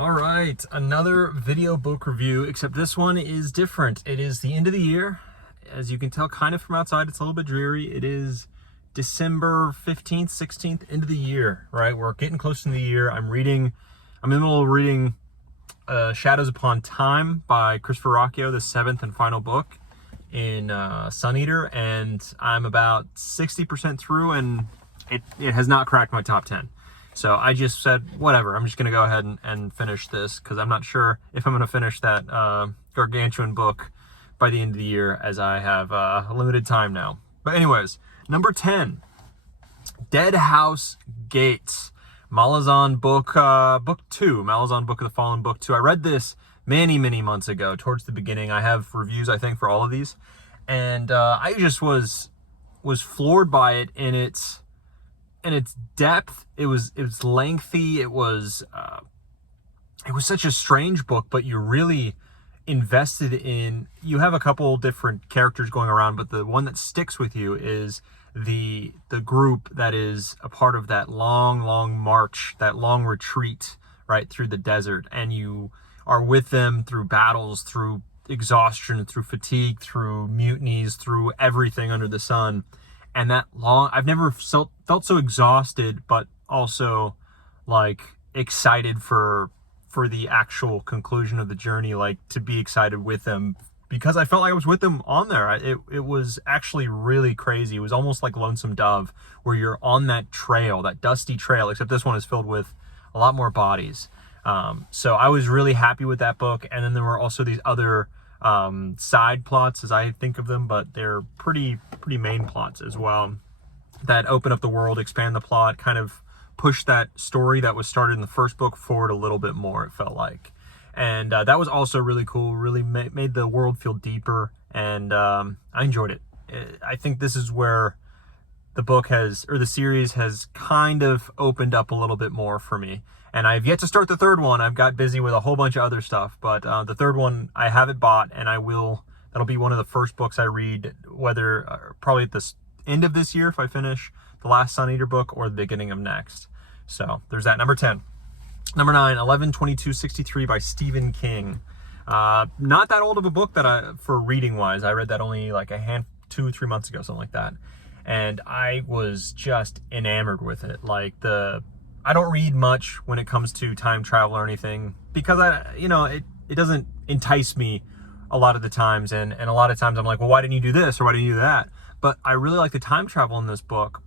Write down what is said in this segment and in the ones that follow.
All right, another video book review, except this one is different. It is the end of the year. As you can tell kind of from outside, it's a little bit dreary. It is December 15th, 16th, end of the year, right? We're getting close to the year. I'm in the middle of reading Shadows Upon Time by Christopher Ruocchio, the seventh and final book in Sun Eater, and I'm about 60% through, and it has not cracked my top 10. So I just said, whatever, I'm just going to go ahead and finish this, because I'm not sure if I'm going to finish that gargantuan book by the end of the year, as I have a limited time now. But anyways, number 10, Dead House Gates, Malazan book 2, Malazan Book of the Fallen book 2. I read this many months ago, towards the beginning. I have reviews, I think, for all of these. And I just was floored by it in its depth. It was lengthy. It was such a strange book, but you're really invested in. You have a couple different characters going around, but the one that sticks with you is the group that is a part of that long march, that long retreat right through the desert, and you are with them through battles, through exhaustion, through fatigue, through mutinies, through everything under the sun. And that I've never felt so exhausted, but also like excited for the actual conclusion of the journey, like to be excited with them, because I felt like I was with them on there. It was actually really crazy. It was almost like Lonesome Dove, where you're on that trail, that dusty trail, except this one is filled with a lot more bodies. So I was really happy with that book. And then there were also these other side plots, as I think of them, but they're pretty main plots as well, that open up the world, expand the plot, kind of push that story that was started in the first book forward a little bit more, it felt like. And that was also really cool, really made the world feel deeper, and I enjoyed it. I think this is where the book the series has kind of opened up a little bit more for me. And I've yet to start the third one. I've got busy with a whole bunch of other stuff, but the third one I have it bought, and that'll be one of the first books I read, whether probably at the end of this year if I finish the last Sun Eater book, or the beginning of next. So there's that. Number 10. Number 9, 11/22/63 by Stephen King. Not that old of a book for reading wise. I read that only like 2-3 months ago, something like that. And I was just enamored with it. I don't read much when it comes to time travel or anything, because it doesn't entice me a lot of the times. And a lot of times I'm like, well, why didn't you do this? Or why didn't you do that? But I really like the time travel in this book,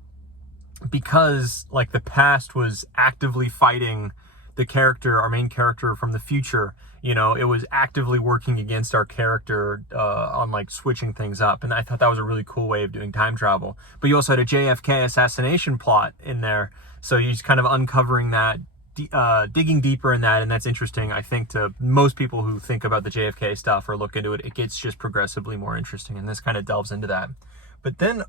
because like the past was actively fighting our main character from the future. It was actively working against our character on like switching things up. And I thought that was a really cool way of doing time travel. But you also had a JFK assassination plot in there. So you're just kind of uncovering that, digging deeper in that. And that's interesting, I think, to most people who think about the JFK stuff or look into it. It gets just progressively more interesting. And this kind of delves into that. But then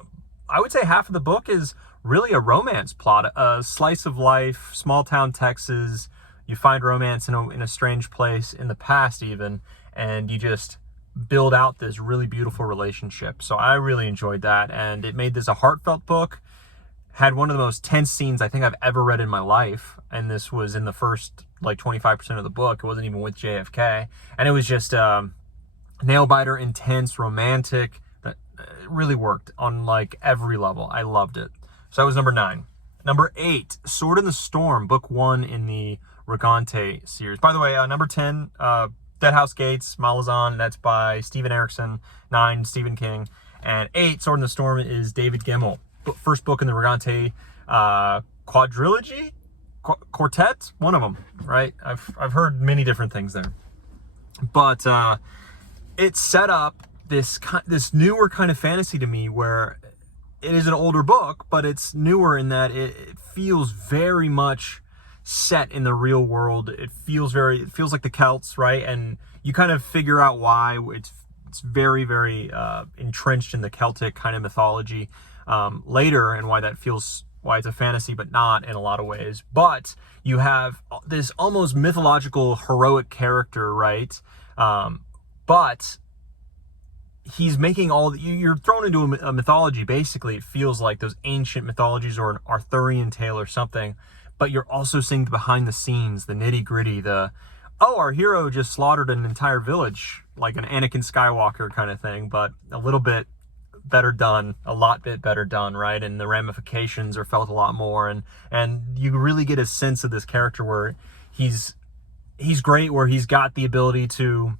I would say half of the book is really a romance plot, a slice of life, small town Texas. You find romance in a strange place in the past even, and you just build out this really beautiful relationship. So I really enjoyed that, and it made this a heartfelt book. Had one of the most tense scenes I think I've ever read in my life, and this was in the first like 25% of the book. It wasn't even with JFK, and it was just nail-biter, intense, romantic. That really worked on like every level. I loved it. So that was number 9. Number 8, Sword in the Storm, book 1 in the Regante series. By the way, number 10, Dead House Gates, Malazan, that's by Steven Erikson. 9, Stephen King. And 8, Sword in the Storm, is David Gemmell. First book in the Regante quadrilogy? Quartet? One of them, right? I've heard many different things there. But it set up this newer kind of fantasy to me, where it is an older book, but it's newer in that it feels very much set in the real world. It feels like the Celts, right? And you kind of figure out why it's very entrenched in the Celtic kind of mythology later, and why it's a fantasy but not in a lot of ways. But you have this almost mythological heroic character, right? But he's making you're thrown into a mythology. Basically, it feels like those ancient mythologies, or an Arthurian tale or something. but you're also seeing the behind the scenes, the nitty gritty, oh, our hero just slaughtered an entire village, like an Anakin Skywalker kind of thing, but a little bit better done, a lot bit better done, right? And the ramifications are felt a lot more, and you really get a sense of this character where he's great, where he's got the ability to,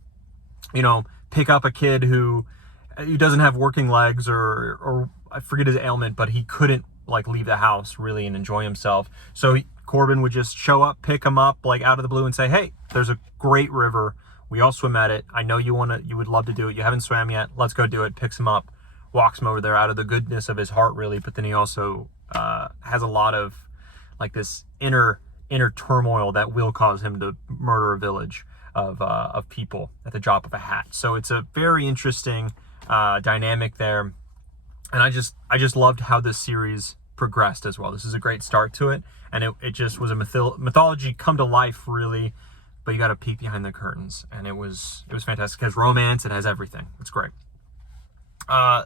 pick up a kid who doesn't have working legs, or I forget his ailment, but he couldn't like leave the house really and enjoy himself. So Corbin would just show up, pick him up like out of the blue and say, hey, there's a great river. We all swim at it. I know you would love to do it. You haven't swam yet. Let's go do it. Picks him up, walks him over there out of the goodness of his heart, really. But then he also has a lot of like this inner turmoil that will cause him to murder a village of people at the drop of a hat. So it's a very interesting dynamic there. And I just loved how this series progressed as well. This is a great start to it, and it just was a mythology come to life, really. But you got to peek behind the curtains, and it was fantastic. It has romance, it has everything. It's great.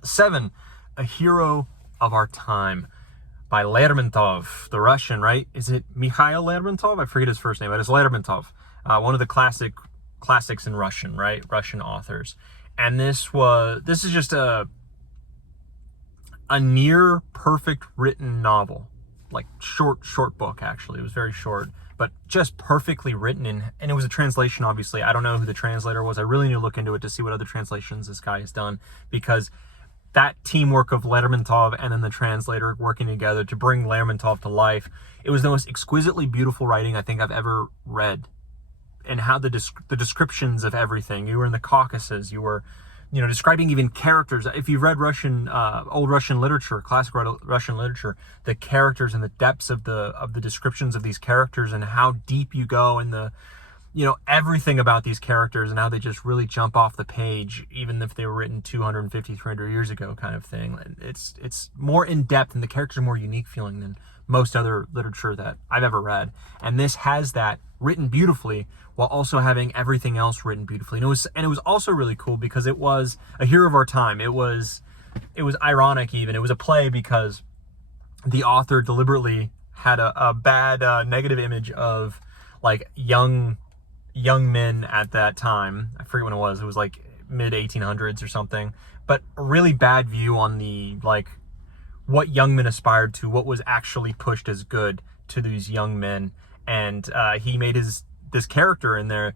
7, A Hero of Our Time by Lermontov, the Russian, right? Is it Mikhail Lermontov? I forget his first name, but it's Lermontov. One of the classics in Russian, right? Russian authors. And this is just a near perfect written novel, like short book. Actually, it was very short, but just perfectly written. And it was a translation, obviously. I don't know who the translator was. I really need to look into it to see what other translations this guy has done, because that teamwork of Lermontov and then the translator working together to bring Lermontov to life, it was the most exquisitely beautiful writing I think I've ever read. And how the descriptions of everything. You were in the Caucasus, you were describing even characters. If you've read Russian, old Russian literature, classic Russian literature, the characters and the depths of the descriptions of these characters, and how deep you go in the, everything about these characters, and how they just really jump off the page, even if they were written 250, 300 years ago, kind of thing. It's more in depth, and the characters are more unique feeling than most other literature that I've ever read. And this has that written beautifully, while also having everything else written beautifully. And it was also really cool because it was a hero of our time. It was ironic even. It was a play because the author deliberately had a bad negative image of like young men at that time. I forget when it was. It was like mid 1800s or something. But a really bad view on the like what young men aspired to, what was actually pushed as good to these young men. And he made this character in there,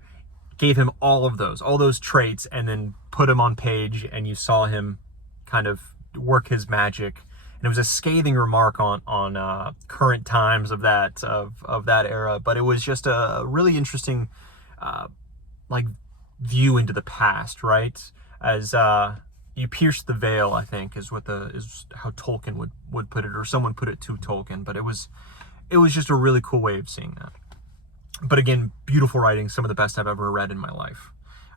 gave him all those traits, and then put him on page, and you saw him kind of work his magic. And it was a scathing remark on current times of that era, but it was just a really interesting like view into the past, right? As you pierce the veil, I think is how Tolkien would put it, or someone put it to Tolkien. But it was just a really cool way of seeing that. But again, beautiful writing, some of the best I've ever read in my life.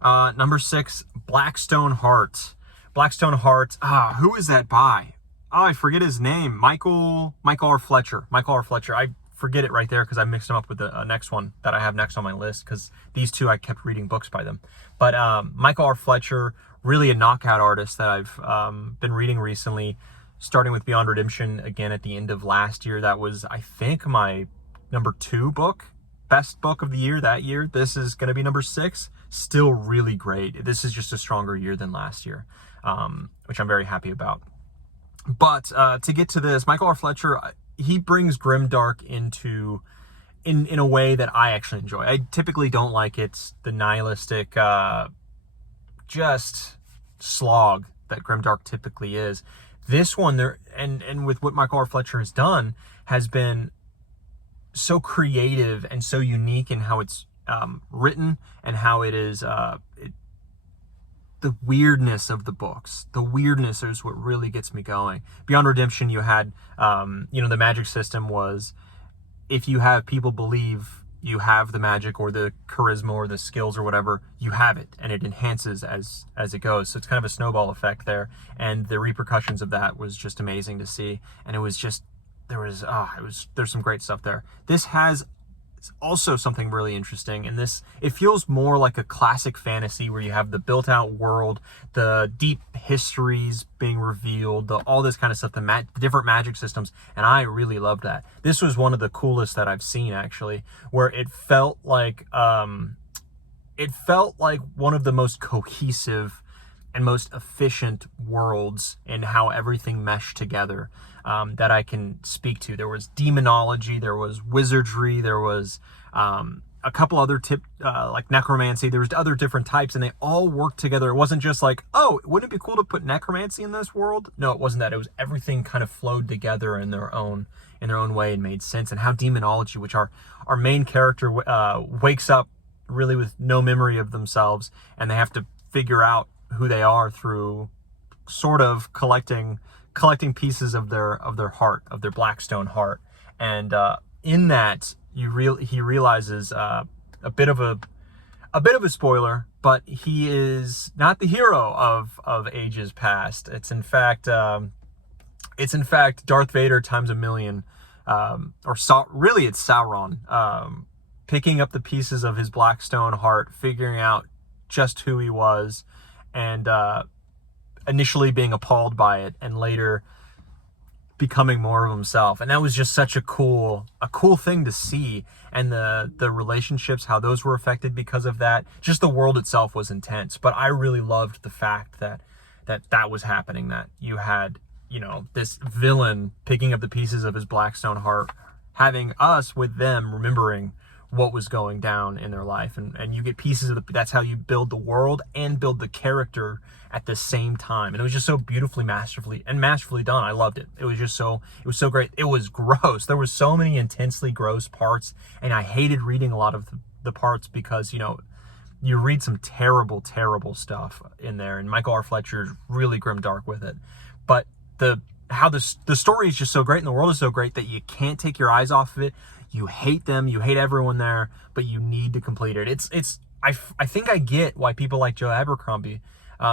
Number 6, Blackstone Heart. Blackstone Heart. Who is that by? I forget his name. Michael R. Fletcher. Michael R. Fletcher. I forget it right there because I mixed him up with the next one that I have next on my list, because these two I kept reading books by them. But Michael R. Fletcher, really a knockout artist that I've been reading recently, starting with Beyond Redemption again at the end of last year. That was, I think, my number 2 book. Best book of the year that year. This is going to be number 6. Still really great. This is just a stronger year than last year, which I'm very happy about. But to get to this, Michael R. Fletcher, he brings grimdark in a way that I actually enjoy. I typically don't like it, the nihilistic just slog that grimdark typically is. This one there, and with what Michael R. Fletcher has done, has been so creative and so unique in how it's written, and how it is the weirdness of the books. The weirdness is what really gets me going. Beyond Redemption, you had the magic system was, if you have people believe you have the magic or the charisma or the skills or whatever, you have it, and it enhances as it goes. So it's kind of a snowball effect there, and the repercussions of that was just amazing to see. And it was just there's some great stuff there. This has also something really interesting. And this, it feels more like a classic fantasy where you have the built out world, the deep histories being revealed, all this kind of stuff, the different magic systems. And I really loved that. This was one of the coolest that I've seen, actually, where it felt like one of the most cohesive and most efficient worlds in how everything meshed together, that I can speak to. There was demonology, there was wizardry, there was a couple other like necromancy. There was other different types, and they all worked together. It wasn't just like, oh, wouldn't it be cool to put necromancy in this world? No, it wasn't that. It was everything kind of flowed together in their own way and made sense. And how demonology, which our main character wakes up really with no memory of themselves, and they have to figure out who they are through sort of collecting pieces of their heart, of their Blackstone heart. And in that, he realizes a bit of a spoiler, but he is not the hero of ages past. It's in fact Darth Vader times a million, really it's Sauron, picking up the pieces of his Blackstone heart, figuring out just who he was, and initially being appalled by it, and later becoming more of himself. And that was just such a cool thing to see. And the relationships, how those were affected because of that. Just the world itself was intense. But I really loved the fact that was happening, that you had, this villain picking up the pieces of his Blackstone heart, having us with them remembering what was going down in their life, and you get pieces of that's how you build the world and build the character at the same time. And it was just so beautifully, masterfully done. I loved it. It was so great. It was gross. There were so many intensely gross parts, and I hated reading a lot of the parts because you read some terrible stuff in there, and Michael R. Fletcher is really grimdark with it. But the story is just so great, and the world is so great that you can't take your eyes off of it. You hate them, you hate everyone there, but you need to complete it. I think I get why people like Joe Abercrombie,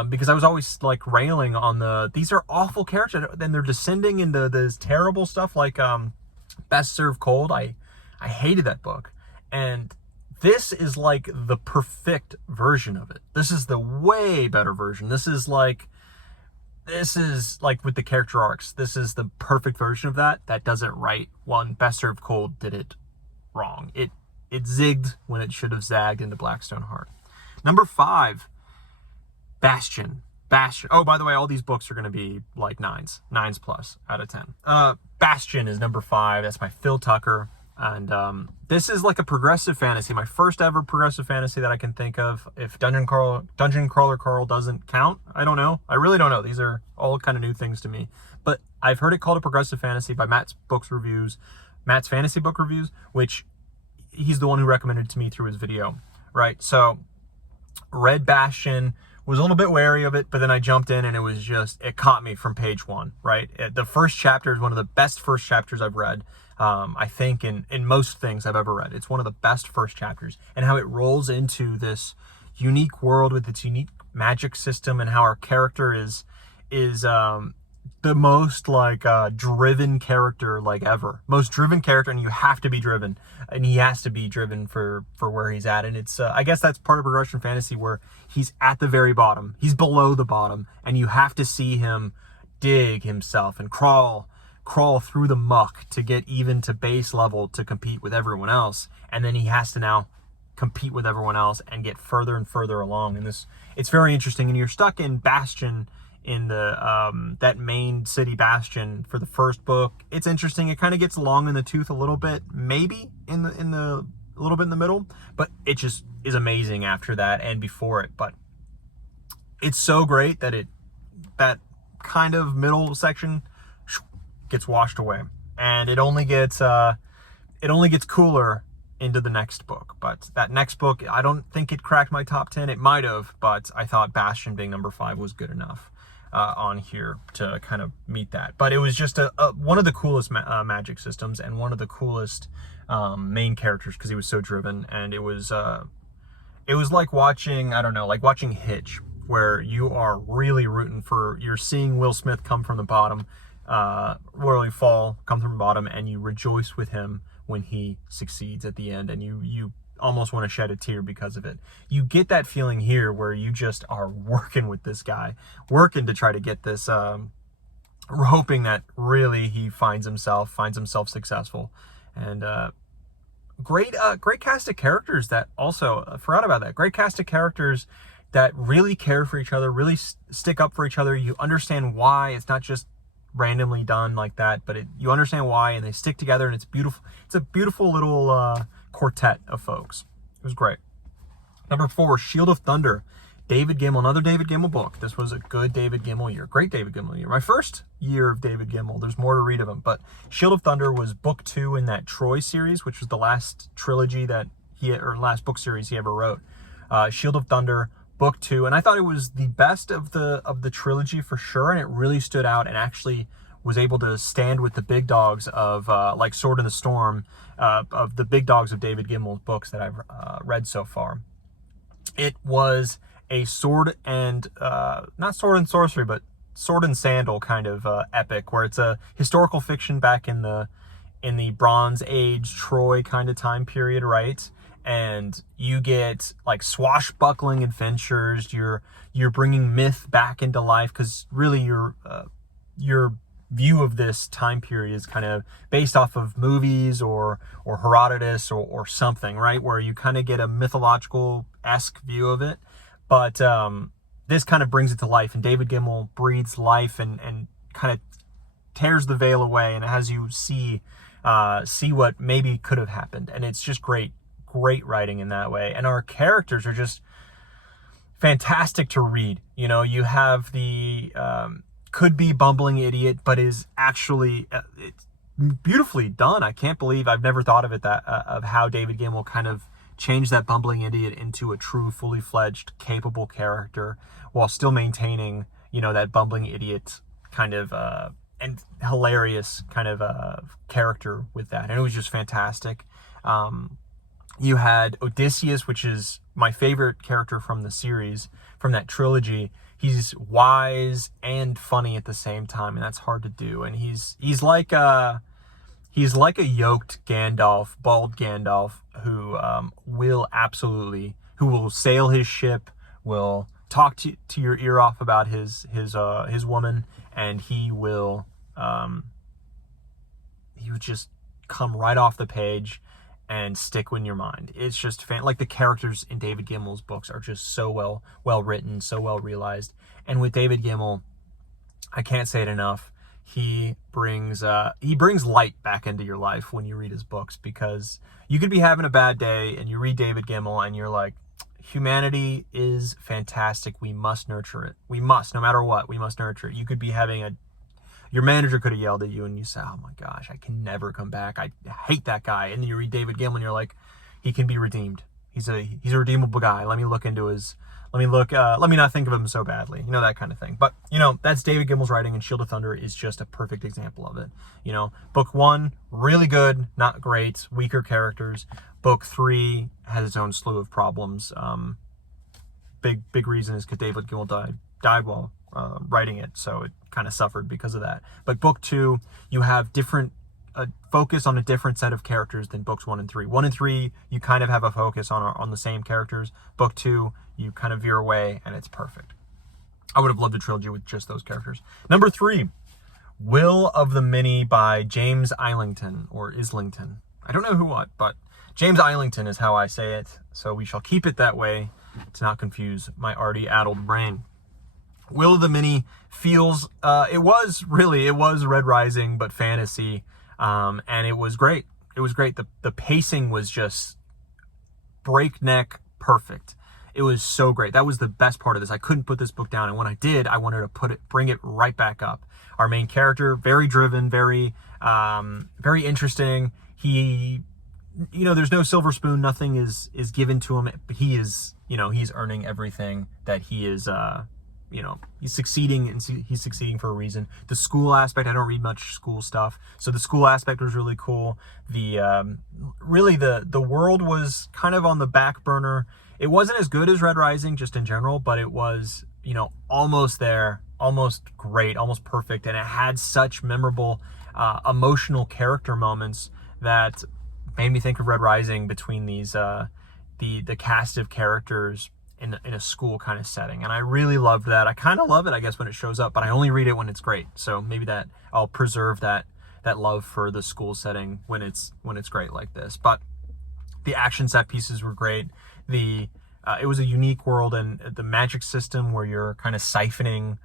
because I was always like railing on these are awful characters, and they're descending into this terrible stuff like Best Served Cold. I hated that book, and this is like the perfect version of it. This is the way better version. This is like with the character arcs, this is the perfect version of that does it right. One, Best Served Cold did it wrong. It zigged when it should have zagged into Blackstone Heart. Number 5, Bastion. Oh, by the way, all these books are going to be like 9s plus out of 10. Bastion is number 5. That's by Phil Tucker. And this is like a progressive fantasy, my first ever progressive fantasy that I can think of. If Dungeon Crawler Carl doesn't count, I don't know. I really don't know. These are all kind of new things to me. But I've heard it called a progressive fantasy by Matt's Fantasy Book Reviews, which he's the one who recommended to me through his video, right? So read Bastion, was a little bit wary of it, but then I jumped in and it caught me from page 1, right? The first chapter is one of the best first chapters I've read. I think in most things I've ever read. It's one of the best first chapters, and how it rolls into this unique world with its unique magic system, and how our character is the most like driven character like ever. Most driven character, and you have to be driven, and he has to be driven for where he's at. And it's I guess that's part of progression fantasy, where he's at the very bottom, he's below the bottom, and you have to see him dig himself and crawl through the muck to get even to base level to compete with everyone else. And then he has to now compete with everyone else and get further and further along. And it's very interesting. And you're stuck in Bastion, in the that main city Bastion for the first book. It's interesting. It kind of gets long in the tooth a little bit, maybe in the a little bit in the middle, but it just is amazing after that and before it. But it's so great that that kind of middle section gets washed away, and it only gets cooler into the next book. But that next book, I don't think it cracked my top 10. It might have, but I thought Bastion being number 5 was good enough on here to kind of meet that. But it was just one of the coolest magic systems, and one of the coolest main characters, because he was so driven. And it was like watching, I don't know, like watching Hitch, where you are really rooting for, you're seeing Will Smith come from the bottom, come from the bottom, and you rejoice with him when he succeeds at the end, and you almost want to shed a tear because of it. You get that feeling here where you just are working with this guy, working to try to get this, hoping that really he finds himself successful. And great cast of characters that also, I forgot about that, great cast of characters that really care for each other, really stick up for each other. You understand why. It's not just randomly done like that, but you understand why, and they stick together, and it's beautiful. It's a beautiful little quartet of folks. It was great. Number 4, Shield of Thunder. David Gemmell, another David Gemmell book. This was a good David Gemmell year. Great David Gemmell year. My first year of David Gemmell. There's more to read of him, but Shield of Thunder was book 2 in that Troy series, which was the last trilogy that last book series he ever wrote. Shield of Thunder, book 2, and I thought it was the best of the trilogy for sure, and it really stood out and actually was able to stand with the big dogs of like Sword in the Storm, of the big dogs of David Gemmell's books that I've read so far. It was a sword and not sword and sorcery, but sword and sandal kind of epic, where it's a historical fiction back in the Bronze Age Troy kind of time period, right? And you get like swashbuckling adventures. You're bringing myth back into life, because really your view of this time period is kind of based off of movies or Herodotus or something, right? Where you kind of get a mythological-esque view of it. But this kind of brings it to life, and David Gemmell breathes life and kind of tears the veil away and has you see what maybe could have happened. And it's just great writing in that way. And our characters are just fantastic to read. You know, you have the could be bumbling idiot, but is actually it's beautifully done. I can't believe I've never thought of it of how David Gemmell kind of changed that bumbling idiot into a true, fully fledged, capable character, while still maintaining, that bumbling idiot kind of and hilarious kind of character with that. And it was just fantastic. You had Odysseus, which is my favorite character from the series, from that trilogy. He's wise and funny at the same time, and that's hard to do. And he's like a yoked Gandalf, bald Gandalf, who will sail his ship, will talk to your ear off about his woman, and he would just come right off the page and stick in your mind. It's just like the characters in David Gemmell's books are just so well written, so well realized. And with David Gemmell, I can't say it enough, he brings light back into your life when you read his books, because you could be having a bad day and you read David Gemmell and you're like, humanity is fantastic. We must nurture it. We must, no matter what, we must nurture it. You could be having your manager could have yelled at you and you say, oh my gosh, I can never come back. I hate that guy. And then you read David Gemmell and you're like, he can be redeemed. He's a redeemable guy. Let me not think of him so badly. That kind of thing. But, that's David Gemmell's writing, and Shield of Thunder is just a perfect example of it. Book 1, really good, not great, weaker characters. Book 3 has its own slew of problems. Big reason is because David Gemmell died while writing it, so it kind of suffered because of that. But book 2, you have focus on a different set of characters than books 1 and 3. 1 and 3, you kind of have a focus on the same characters. Book 2, you kind of veer away, and it's perfect. I would have loved a trilogy with just those characters. Number 3, Will of the Many by James Islington, or Islington. I don't know who what, but James Islington is how I say it, so we shall keep it that way to not confuse my already addled brain. Will of the Many feels, it was Red Rising, but fantasy, and it was great. It was great. The pacing was just breakneck perfect. It was so great. That was the best part of this. I couldn't put this book down, and when I did, I wanted to bring it right back up. Our main character, very driven, very interesting. He, there's no silver spoon. Nothing is given to him. He is, he's earning everything that he is. He's succeeding, and he's succeeding for a reason. The school aspect, I don't read much school stuff, so the school aspect was really cool. The world was kind of on the back burner. It wasn't as good as Red Rising, just in general, but it was, almost there, almost great, almost perfect, and it had such memorable, emotional character moments that made me think of Red Rising between these the cast of characters in a school kind of setting, and I really loved that. I kind of love it, I guess, when it shows up, but I only read it when it's great. So maybe that I'll preserve that love for the school setting when it's great like this. But the action set pieces were great. It was a unique world, and the magic system where you're kind of siphoning.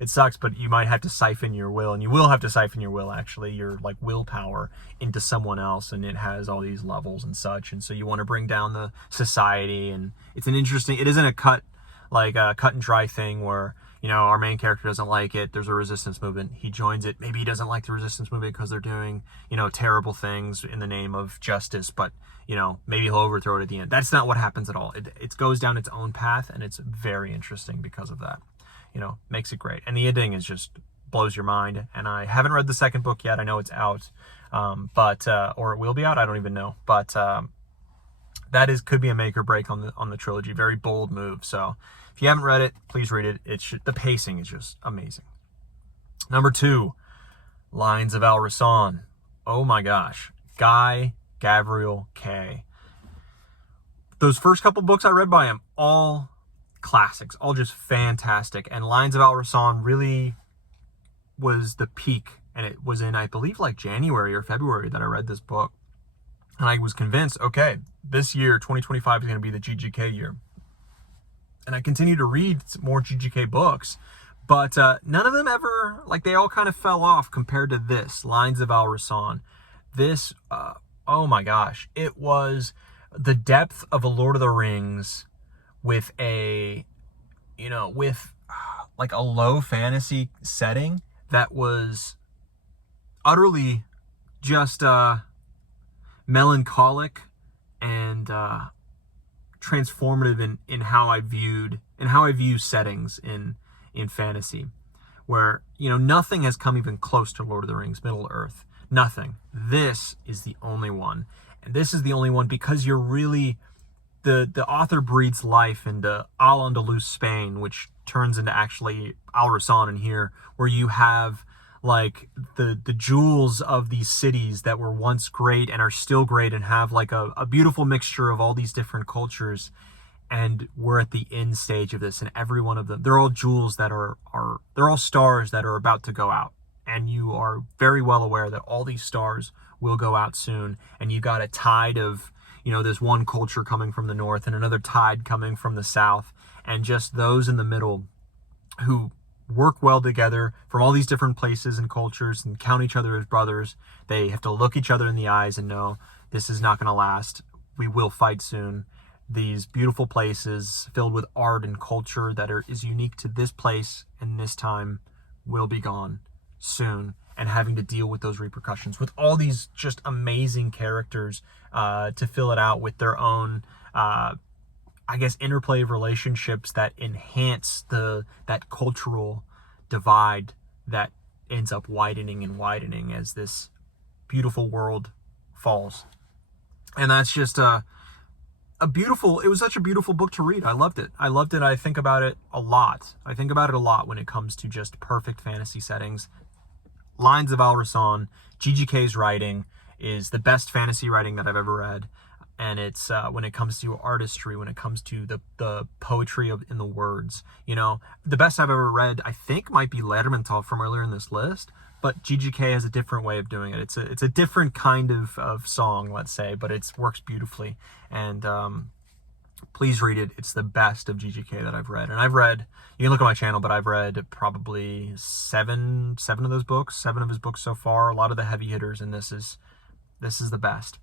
It sucks, but you might have to siphon your will, and you will have to siphon your will, actually, your like willpower into someone else, and it has all these levels and such, and so you want to bring down the society, and it isn't a cut and dry thing where, you know, our main character doesn't like it, there's a resistance movement, he joins it, maybe he doesn't like the resistance movement because they're doing, you know, terrible things in the name of justice, but, you know, maybe he'll overthrow it at the end. That's not what happens at all. It goes down its own path, and it's very interesting because of that. You know, makes it great. And the ending is just blows your mind. And I haven't read the second book yet. I know it's out, or it will be out. I don't even know. But could be a make or break on the trilogy. Very bold move. So if you haven't read it, please read it. The pacing is just amazing. Number 2, Lines of Al Rassan. Oh my gosh, Guy Gavriel Kay. Those first couple books I read by him, all classics, all just fantastic. And Lines of Al Rassan really was the peak, and it was in, I believe, like January or February that I read this book, and I was convinced, okay, this year 2025 is going to be the GGK year. And I continued to read more GGK books, but none of them ever, like, they all kind of fell off compared to this Lines of Al Rassan. This oh my gosh, it was the depth of a Lord of the Rings with like a low fantasy setting that was utterly just melancholic and transformative in how I view settings in fantasy, where, you know, nothing has come even close to Lord of the Rings Middle-earth. Nothing. This is the only one, and this is the only one because you're really the author breathes life into Al-Andalus, Spain, which turns into actually Al Rassan in here, where you have like the jewels of these cities that were once great and are still great and have like a beautiful mixture of all these different cultures. And we're at the end stage of this, and every one of them, they're all jewels that they're all stars that are about to go out. And you are very well aware that all these stars will go out soon. And you got a tide of, you know, this one culture coming from the north and another tide coming from the south, and just those in the middle who work well together from all these different places and cultures and count each other as brothers. They have to look each other in the eyes and know this is not going to last. We will fight soon. These beautiful places filled with art and culture that is unique to this place and this time will be gone soon, and having to deal with those repercussions with all these just amazing characters to fill it out with their own I guess interplay of relationships that enhance that cultural divide that ends up widening and widening as this beautiful world falls. And that's just it was such a beautiful book to read. I loved it. I think about it a lot. When it comes to just perfect fantasy settings. Lines of Al Rassan, GGK's writing is the best fantasy writing that I've ever read. And it's when it comes to artistry, when it comes to the poetry in the words, you know, the best I've ever read, I think, might be Lermontov from earlier in this list, but GGK has a different way of doing it. It's a different kind of song, let's say, but it works beautifully. And please read it. It's the best of GGK that I've read. And you can look at my channel, but I've read probably seven of those books, 7 of his books so far, a lot of the heavy hitters, and this is the best.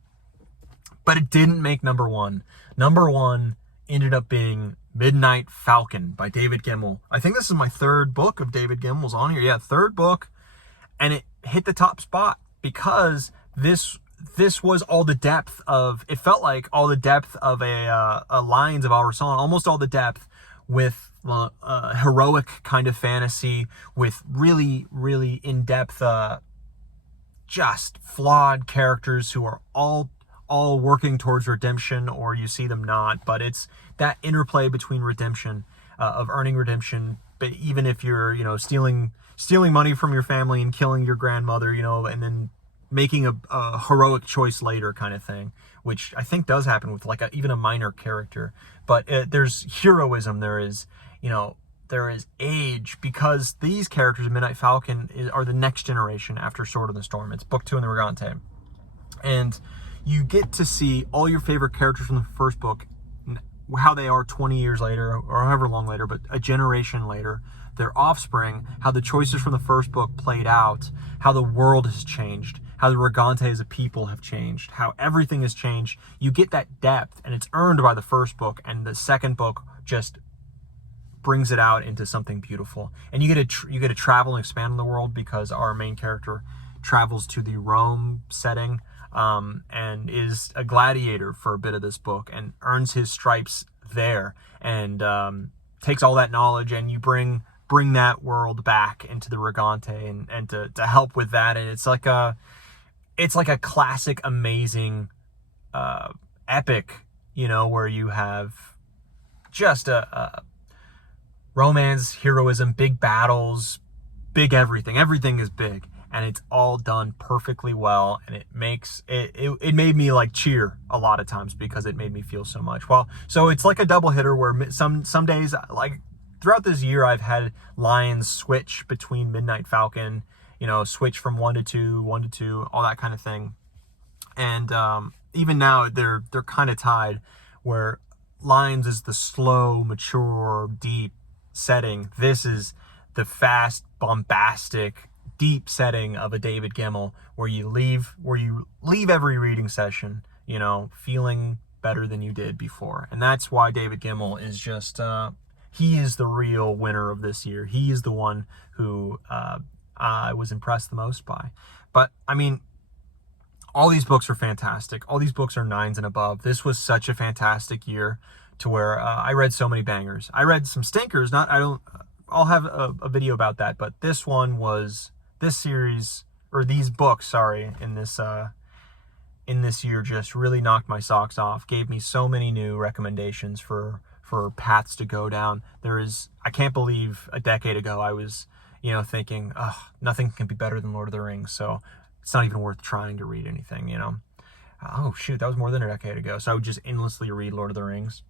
But it didn't make number 1. Number 1 ended up being Midnight Falcon by David Gemmell. I think this is my 3rd book of David Gemmell's on here. Yeah, 3rd book. And it hit the top spot because this was all the depth of, it felt like all the depth of a Lines of Al Rassan, almost all the depth with heroic kind of fantasy, with really, really in-depth, just flawed characters who are all working towards redemption, or you see them not, but it's that interplay between redemption, of earning redemption, but even if you're, you know, stealing money from your family and killing your grandmother, you know, and then making a heroic choice later kind of thing, which I think does happen with like even a minor character. But there's heroism, there is, there is age, because these characters in Midnight Falcon are the next generation after Sword in the Storm. It's book 2 in the Regante. And you get to see all your favorite characters from the first book, how they are 20 years later, or however long later, but a generation later, their offspring, how the choices from the first book played out, how the world has changed, how the Regante as a people have changed, how everything has changed. You get that depth, and it's earned by the first book, and the second book just brings it out into something beautiful. And you get to travel and expand on the world, because our main character travels to the Rome setting, and is a gladiator for a bit of this book, and earns his stripes there, and takes all that knowledge, and you bring that world back into the Regante, and to help with that. And it's like a classic, amazing epic, where you have just a romance, heroism, big battles, big everything. Everything is big, and it's all done perfectly well, and it makes it made me like cheer a lot of times, because it made me feel so much. Well, so it's like a double hitter, where some days, like throughout this year, I've had Lions switch between Midnight Falcon, switch from 1 to 2, 1 to 2, all that kind of thing. And even now they're kind of tied, where Lions is the slow, mature, deep setting. This is the fast, bombastic, deep setting of a David Gemmell, where you leave every reading session, feeling better than you did before. And that's why David Gemmell is just he is the real winner of this year. He is the one who I was impressed the most by. But I mean, all these books are fantastic. All these books are 9s and above. This was such a fantastic year, to where I read so many bangers. I read some stinkers. I'll have a video about that. But this series, or these books, sorry, in this year, just really knocked my socks off. Gave me so many new recommendations for paths to go down. I can't believe a decade ago I was, thinking, nothing can be better than Lord of the Rings, so it's not even worth trying to read anything, Oh shoot, that was more than a decade ago. So I would just endlessly read Lord of the Rings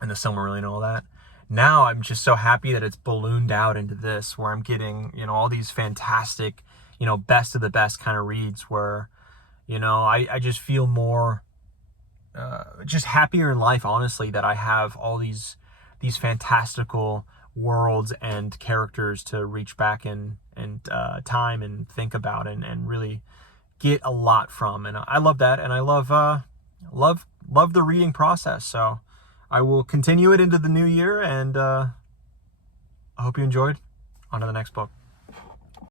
and the Silmarillion and all that. Now I'm just so happy that it's ballooned out into this, where I'm getting, all these fantastic, best of the best kind of reads, where, I just feel more just happier in life, honestly, that I have all these fantastical worlds and characters to reach back in time and think about, and really get a lot from. And I love that, and I love the reading process. So I will continue it into the new year, and I hope you enjoyed. On to the next book.